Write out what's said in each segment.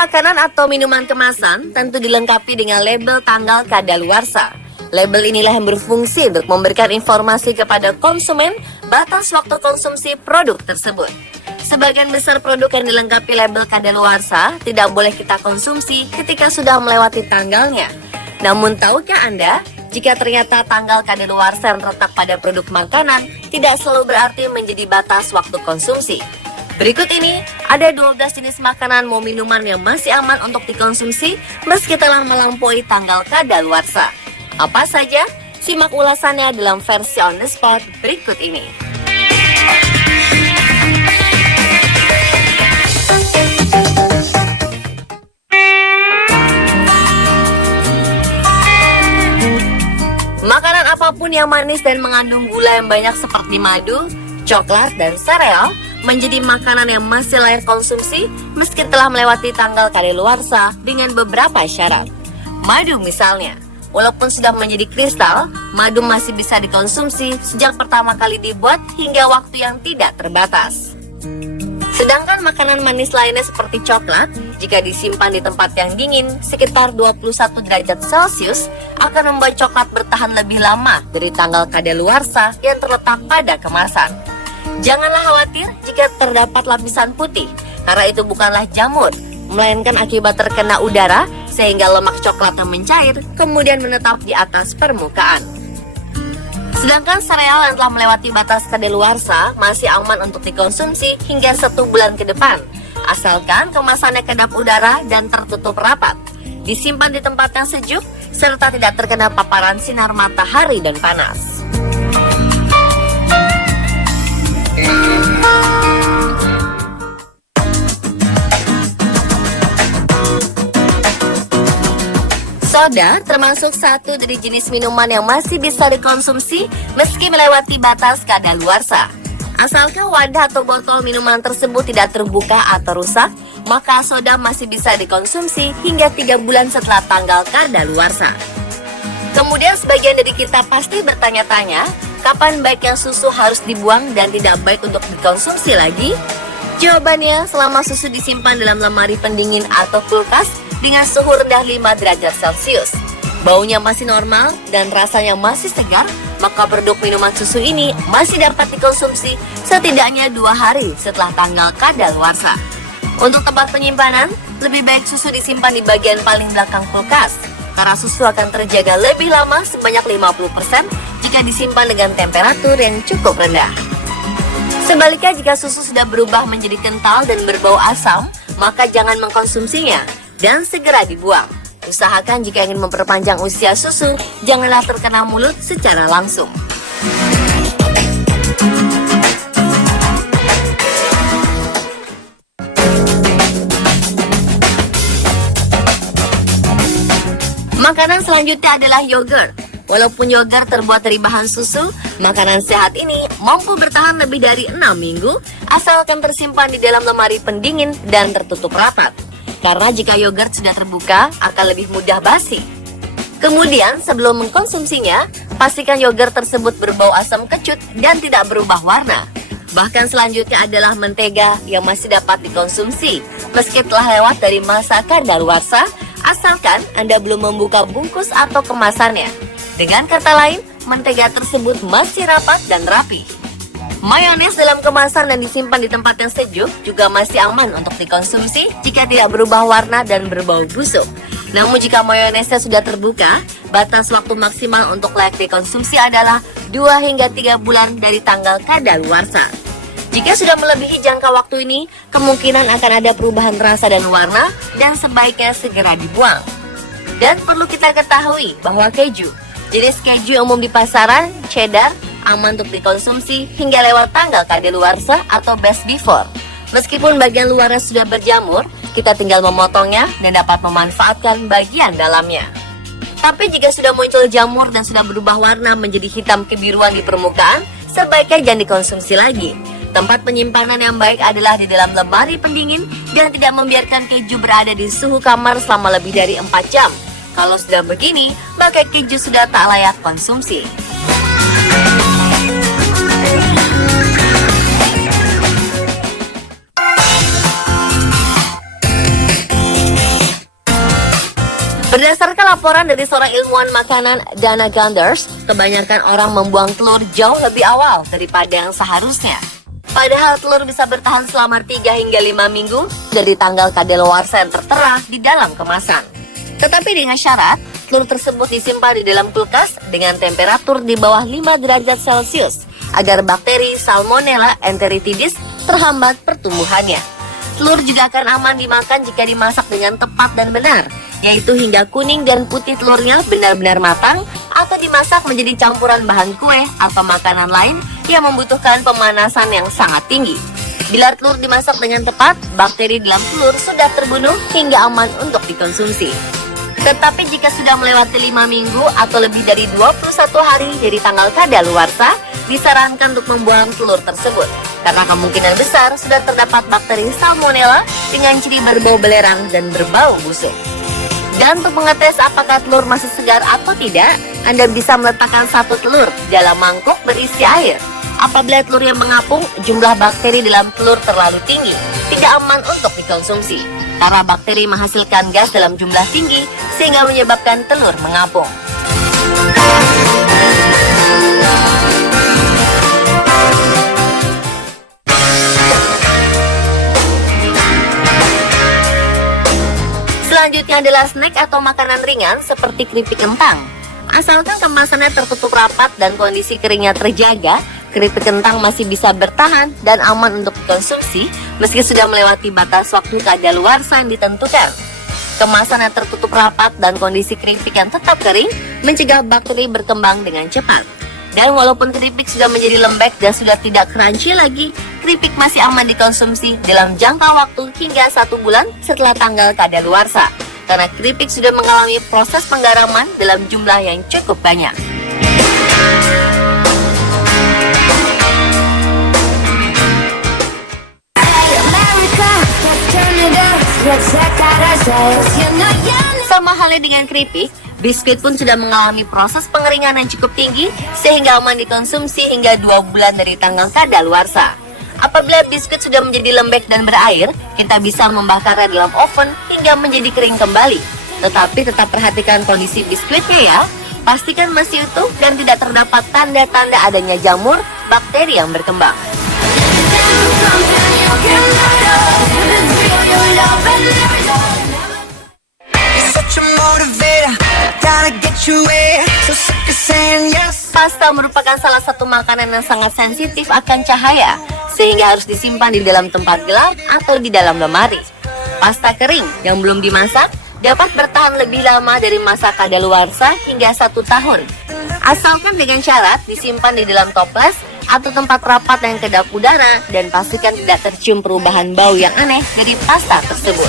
makanan atau minuman kemasan tentu dilengkapi dengan label tanggal kadaluarsa. Label inilah yang berfungsi untuk memberikan informasi kepada konsumen batas waktu konsumsi produk tersebut. Sebagian besar produk yang dilengkapi label kadaluarsa tidak boleh kita konsumsi ketika sudah melewati tanggalnya. Namun tahukah Anda, jika ternyata tanggal kadaluarsa yang terletak pada produk makanan tidak selalu berarti menjadi batas waktu konsumsi. Berikut ini ada 12 jenis makanan maupun minuman yang masih aman untuk dikonsumsi meski telah melampaui tanggal kadaluarsa. Apa saja? Simak ulasannya dalam versi on the spot berikut ini. Makanan apapun yang manis dan mengandung gula yang banyak seperti madu, coklat, dan sereal menjadi makanan yang masih layak konsumsi meski telah melewati tanggal kadaluarsa dengan beberapa syarat. Madu misalnya. Walaupun sudah menjadi kristal, madu masih bisa dikonsumsi sejak pertama kali dibuat hingga waktu yang tidak terbatas. Sedangkan makanan manis lainnya seperti coklat, jika disimpan di tempat yang dingin sekitar 21 derajat Celcius, akan membuat coklat bertahan lebih lama dari tanggal kadaluarsa yang terletak pada kemasan. Janganlah khawatir jika terdapat lapisan putih, karena itu bukanlah jamur, melainkan akibat terkena udara sehingga lemak coklatnya mencair kemudian menetap di atas permukaan. Sedangkan sereal yang telah melewati batas kadaluarsa masih aman untuk dikonsumsi hingga 1 bulan ke depan, asalkan kemasannya kedap udara dan tertutup rapat, disimpan di tempat yang sejuk, serta tidak terkena paparan sinar matahari dan panas. Soda termasuk satu dari jenis minuman yang masih bisa dikonsumsi meski melewati batas kadaluarsa. Asalkan wadah atau botol minuman tersebut tidak terbuka atau rusak, maka soda masih bisa dikonsumsi hingga 3 bulan setelah tanggal kadaluarsa. Kemudian sebagian dari kita pasti bertanya-tanya, kapan baiknya susu harus dibuang dan tidak baik untuk dikonsumsi lagi? Jawabannya, selama susu disimpan dalam lemari pendingin atau kulkas dengan suhu rendah 5 derajat Celcius, baunya masih normal dan rasanya masih segar, maka produk minuman susu ini masih dapat dikonsumsi setidaknya 2 hari setelah tanggal kadaluarsa. Untuk tempat penyimpanan, lebih baik susu disimpan di bagian paling belakang kulkas, karena susu akan terjaga lebih lama sebanyak 50% jika disimpan dengan temperatur yang cukup rendah. Sebaliknya, jika susu sudah berubah menjadi kental dan berbau asam, maka jangan mengkonsumsinya dan segera dibuang. Usahakan jika ingin memperpanjang usia susu, janganlah terkena mulut secara langsung. Makanan selanjutnya adalah yogurt. Walaupun yogurt terbuat dari bahan susu, makanan sehat ini mampu bertahan lebih dari 6 minggu asalkan tersimpan di dalam lemari pendingin dan tertutup rapat. Karena jika yogurt sudah terbuka, akan lebih mudah basi. Kemudian, sebelum mengkonsumsinya, pastikan yogurt tersebut berbau asam kecut dan tidak berubah warna. Bahkan selanjutnya adalah mentega yang masih dapat dikonsumsi, meski telah lewat dari masa kadaluarsa, asalkan Anda belum membuka bungkus atau kemasannya. Dengan kata lain, mentega tersebut masih rapat dan rapi. Mayones dalam kemasan dan disimpan di tempat yang sejuk juga masih aman untuk dikonsumsi jika tidak berubah warna dan berbau busuk. Namun jika mayonesnya sudah terbuka, batas waktu maksimal untuk layak dikonsumsi adalah 2 hingga 3 bulan dari tanggal kadaluarsa. Jika sudah melebihi jangka waktu ini, kemungkinan akan ada perubahan rasa dan warna dan sebaiknya segera dibuang. Dan perlu kita ketahui bahwa keju, jenis keju umum di pasaran, cheddar, aman untuk dikonsumsi hingga lewat tanggal kadaluarsa atau best before. Meskipun bagian luarnya sudah berjamur, kita tinggal memotongnya dan dapat memanfaatkan bagian dalamnya. Tapi jika sudah muncul jamur dan sudah berubah warna menjadi hitam kebiruan di permukaan, sebaiknya jangan dikonsumsi lagi. Tempat penyimpanan yang baik adalah di dalam lemari pendingin dan tidak membiarkan keju berada di suhu kamar selama lebih dari 4 jam. Kalau sudah begini, maka keju sudah tak layak konsumsi. Berdasarkan laporan dari seorang ilmuwan makanan, Dana Ganders, kebanyakan orang membuang telur jauh lebih awal daripada yang seharusnya. Padahal telur bisa bertahan selama 3 hingga 5 minggu dari tanggal kadaluarsa yang tertera di dalam kemasan. Tetapi dengan syarat, telur tersebut disimpan di dalam kulkas dengan temperatur di bawah 5 derajat Celcius agar bakteri Salmonella enteritidis terhambat pertumbuhannya. Telur juga akan aman dimakan jika dimasak dengan tepat dan benar, yaitu hingga kuning dan putih telurnya benar-benar matang atau dimasak menjadi campuran bahan kue atau makanan lain yang membutuhkan pemanasan yang sangat tinggi. Bila telur dimasak dengan tepat, bakteri dalam telur sudah terbunuh hingga aman untuk dikonsumsi. Tetapi jika sudah melewati 5 minggu atau lebih dari 21 hari dari tanggal kadaluarsa, disarankan untuk membuang telur tersebut karena kemungkinan besar sudah terdapat bakteri Salmonella dengan ciri berbau belerang dan berbau busuk. Dan untuk mengetes apakah telur masih segar atau tidak, Anda bisa meletakkan satu telur dalam mangkuk berisi air. Apabila telur yang mengapung, jumlah bakteri dalam telur terlalu tinggi, tidak aman untuk dikonsumsi. Karena bakteri menghasilkan gas dalam jumlah tinggi sehingga menyebabkan telur mengapung. Selanjutnya adalah snack atau makanan ringan seperti keripik kentang. Asalkan kemasannya tertutup rapat dan kondisi keringnya terjaga, keripik kentang masih bisa bertahan dan aman untuk dikonsumsi meski sudah melewati batas waktu kadaluarsa yang ditentukan. Kemasan yang tertutup rapat dan kondisi keripik yang tetap kering mencegah bakteri berkembang dengan cepat. Dan walaupun keripik sudah menjadi lembek dan sudah tidak crunchy lagi, keripik masih aman dikonsumsi dalam jangka waktu hingga 1 bulan setelah tanggal kadaluarsa, karena keripik sudah mengalami proses penggaraman dalam jumlah yang cukup banyak. Sama halnya dengan keripik, biskuit pun sudah mengalami proses pengeringan yang cukup tinggi sehingga aman dikonsumsi hingga 2 bulan dari tanggal kadaluarsa. Apabila biskuit sudah menjadi lembek dan berair, kita bisa membakarnya dalam oven hingga menjadi kering kembali. Tetapi tetap perhatikan kondisi biskuitnya ya. Pastikan masih utuh dan tidak terdapat tanda-tanda adanya jamur, bakteri yang berkembang. Pasta merupakan salah satu makanan yang sangat sensitif akan cahaya, sehingga harus disimpan di dalam tempat gelap atau di dalam lemari. Pasta kering yang belum dimasak dapat bertahan lebih lama dari masa kadaluarsa hingga 1 tahun. Asalkan dengan syarat disimpan di dalam toples atau tempat rapat yang kedap udara dan pastikan tidak tercium perubahan bau yang aneh dari pasta tersebut.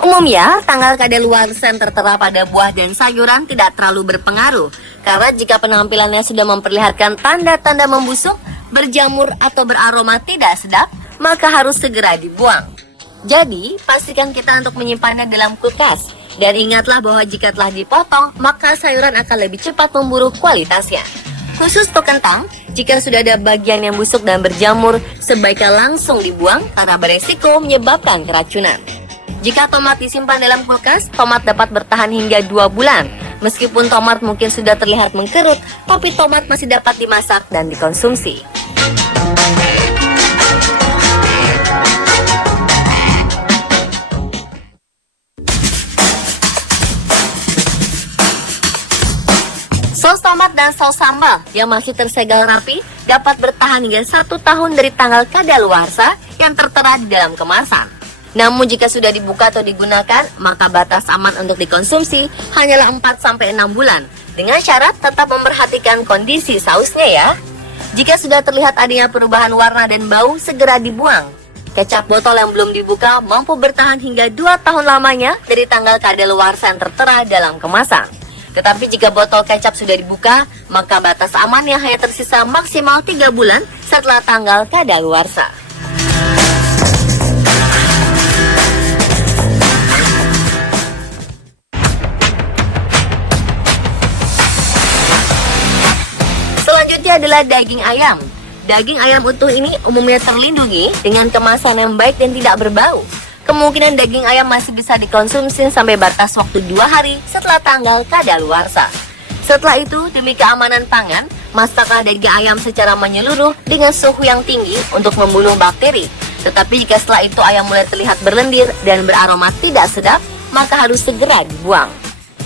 Umumnya, tanggal kadaluarsa yang tertera pada buah dan sayuran tidak terlalu berpengaruh, karena jika penampilannya sudah memperlihatkan tanda-tanda membusuk, berjamur atau beraroma tidak sedap, maka harus segera dibuang. Jadi, pastikan kita untuk menyimpannya dalam kulkas. Dan ingatlah bahwa jika telah dipotong, maka sayuran akan lebih cepat memburuk kualitasnya. Khusus untuk kentang, jika sudah ada bagian yang busuk dan berjamur, sebaiknya langsung dibuang karena beresiko menyebabkan keracunan. Jika tomat disimpan dalam kulkas, tomat dapat bertahan hingga 2 bulan. Meskipun tomat mungkin sudah terlihat mengkerut, tapi tomat masih dapat dimasak dan dikonsumsi. Saus tomat dan saus sambal yang masih tersegel rapi dapat bertahan hingga 1 tahun dari tanggal kadaluarsa yang tertera di dalam kemasan. Namun jika sudah dibuka atau digunakan, maka batas aman untuk dikonsumsi hanyalah 4-6 bulan. Dengan syarat tetap memperhatikan kondisi sausnya ya. Jika sudah terlihat adanya perubahan warna dan bau, segera dibuang. Kecap botol yang belum dibuka mampu bertahan hingga 2 tahun lamanya dari tanggal kadaluarsa yang tertera dalam kemasan. Tetapi jika botol kecap sudah dibuka, maka batas amannya hanya tersisa maksimal 3 bulan setelah tanggal kadaluarsa. adalah daging ayam. Daging ayam utuh ini umumnya terlindungi dengan kemasan yang baik dan tidak berbau. Kemungkinan daging ayam masih bisa dikonsumsi sampai batas waktu 2 hari setelah tanggal kadaluarsa. Setelah itu, demi keamanan pangan, masaklah daging ayam secara menyeluruh dengan suhu yang tinggi untuk membunuh bakteri. Tetapi jika setelah itu ayam mulai terlihat berlendir dan beraroma tidak sedap, maka harus segera dibuang.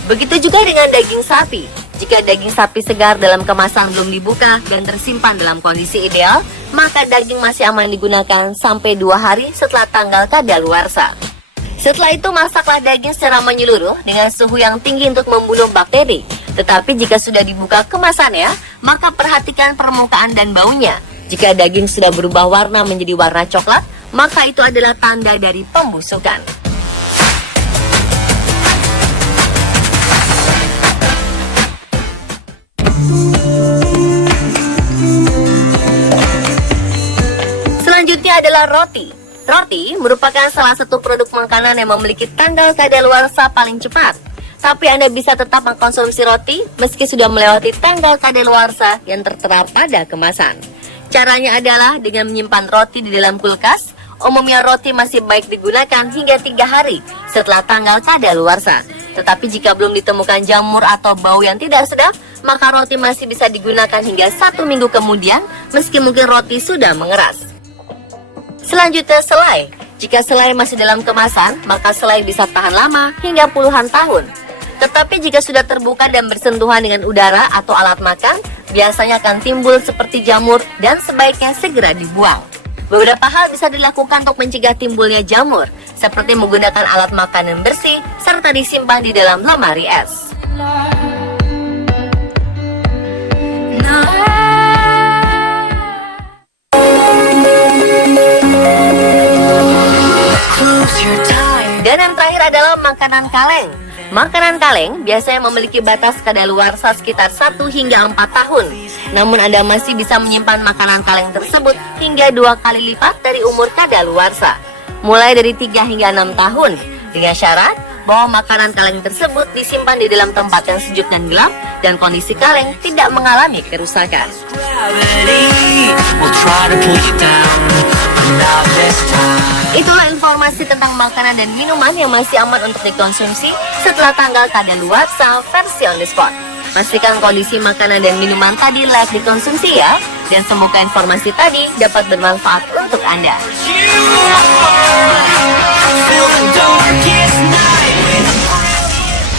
Begitu juga dengan daging sapi. Jika daging sapi segar dalam kemasan belum dibuka dan tersimpan dalam kondisi ideal, maka daging masih aman digunakan sampai 2 hari setelah tanggal kadaluarsa. Setelah itu, masaklah daging secara menyeluruh dengan suhu yang tinggi untuk membunuh bakteri. Tetapi jika sudah dibuka kemasannya, maka perhatikan permukaan dan baunya. Jika daging sudah berubah warna menjadi warna coklat, maka itu adalah tanda dari pembusukan. Selanjutnya adalah roti. Roti merupakan salah satu produk makanan yang memiliki tanggal kadaluarsa paling cepat. Tapi Anda bisa tetap mengkonsumsi roti meski sudah melewati tanggal kadaluarsa yang tertera pada kemasan. Caranya adalah dengan menyimpan roti di dalam kulkas. Umumnya roti masih baik digunakan hingga 3 hari setelah tanggal kadaluarsa. Tetapi jika belum ditemukan jamur atau bau yang tidak sedap, maka roti masih bisa digunakan hingga 1 minggu kemudian meski mungkin roti sudah mengeras. Selanjutnya, selai. Jika selai masih dalam kemasan, maka selai bisa tahan lama hingga puluhan tahun. Tetapi jika sudah terbuka dan bersentuhan dengan udara atau alat makan, biasanya akan timbul seperti jamur dan sebaiknya segera dibuang. Beberapa hal bisa dilakukan untuk mencegah timbulnya jamur, seperti menggunakan alat makan yang bersih, serta disimpan di dalam lemari es. Dan yang terakhir adalah makanan kaleng. Makanan kaleng biasanya memiliki batas kadaluarsa sekitar 1 hingga 4 tahun. Namun Anda masih bisa menyimpan makanan kaleng tersebut hingga 2 kali lipat dari umur kadaluarsa, mulai dari 3 hingga 6 tahun, dengan syarat bahwa makanan kaleng tersebut disimpan di dalam tempat yang sejuk dan gelap dan kondisi kaleng tidak mengalami kerusakan. Itulah informasi tentang makanan dan minuman yang masih aman untuk dikonsumsi setelah tanggal kadaluarsa versi on the spot. Pastikan kondisi makanan dan minuman tadi layak dikonsumsi ya, dan semoga informasi tadi dapat bermanfaat untuk Anda.